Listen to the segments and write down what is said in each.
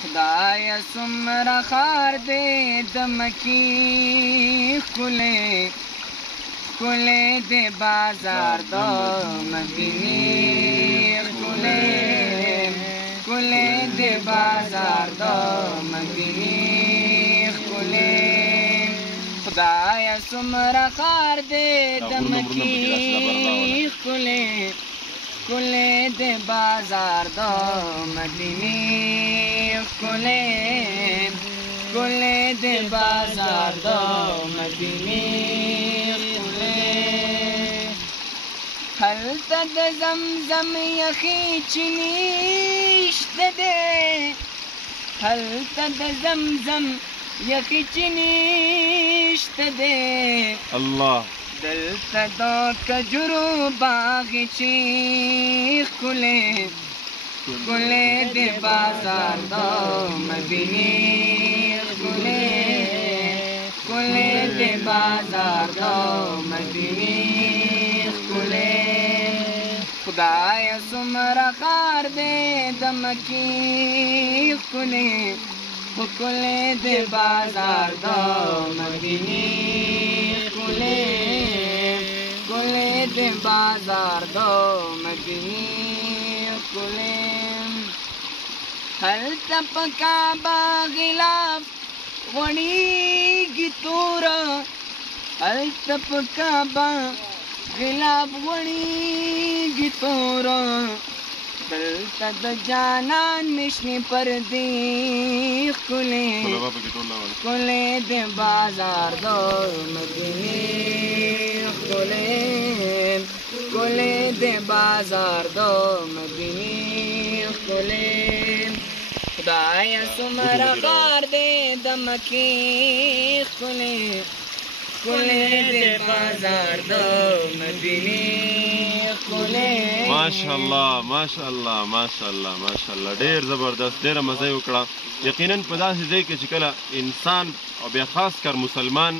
خدایا څومره ښار دی د مکې ښکلی ښکلی دی بازار د مدینې ښکلی ښکلی دی بازار د مدینې ښکلی خدایا څومره ښار دی د مکې ښکلی ښکلی دی بازار د مدینې ښکلی ښکلی دی بازار د مدینې ښکلی هلته د زمزم یخې چینې شته دی هلته د زمزم یخې چینې شته دی الله دلته د کجورو باغچې ښکلی ښکلی دی بازار د مدینې ښکلی ښکلی دی بازار د مدینې ښکلی خدایا څومره ښار دی د مکې ښکلی ښکلی دی بازار د مدینې ښکلی ښکلی دی بازار د مدینې ښکلی هلته په کعبه غلاف غوړېږي توره هلته په کعبه غلاف غوړېږي توره دلته د جانان مشنې پردې ښکلی ښکلی دی بازار د مدینې ښکلی ښکلی دی بازار د مدینې ښکلی خدایا څومره ښار دی د مکې ښکلی ښکلی دی بازار د مدینې ښکلی ماشاءالله ماشاءالله ماشاءالله ماشاءالله ډېر زبردست ډېره مزه یې وکړه یقینا په داسې ځای کې چې کله انسان او بیا خاص کر مسلمان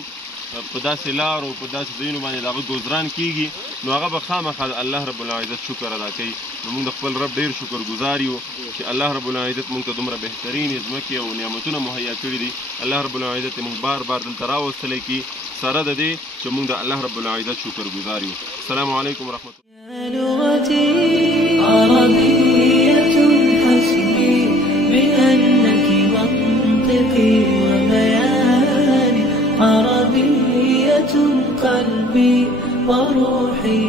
په داسې لارو په داسې ځایونو باندې د هغه ګذران کېږي نو هغه به خامخا د الله رب العزت شکر ادا کوي نو موږ د خپل رب ډېر شکر ګزار یو چې الله رب العزت موږ ته دومره بهترینې ځمکې او نعمتونه مهیا کړي دي الله رب العزت موږ بار بار دلته راوستلی کي سره د دې چې موږ د الله رب العزت شکر ګزار یو السلام علیکم ورحمة الله لغتي عربية حسبي بأنك منطقي وبياني عربية قلبي وروحي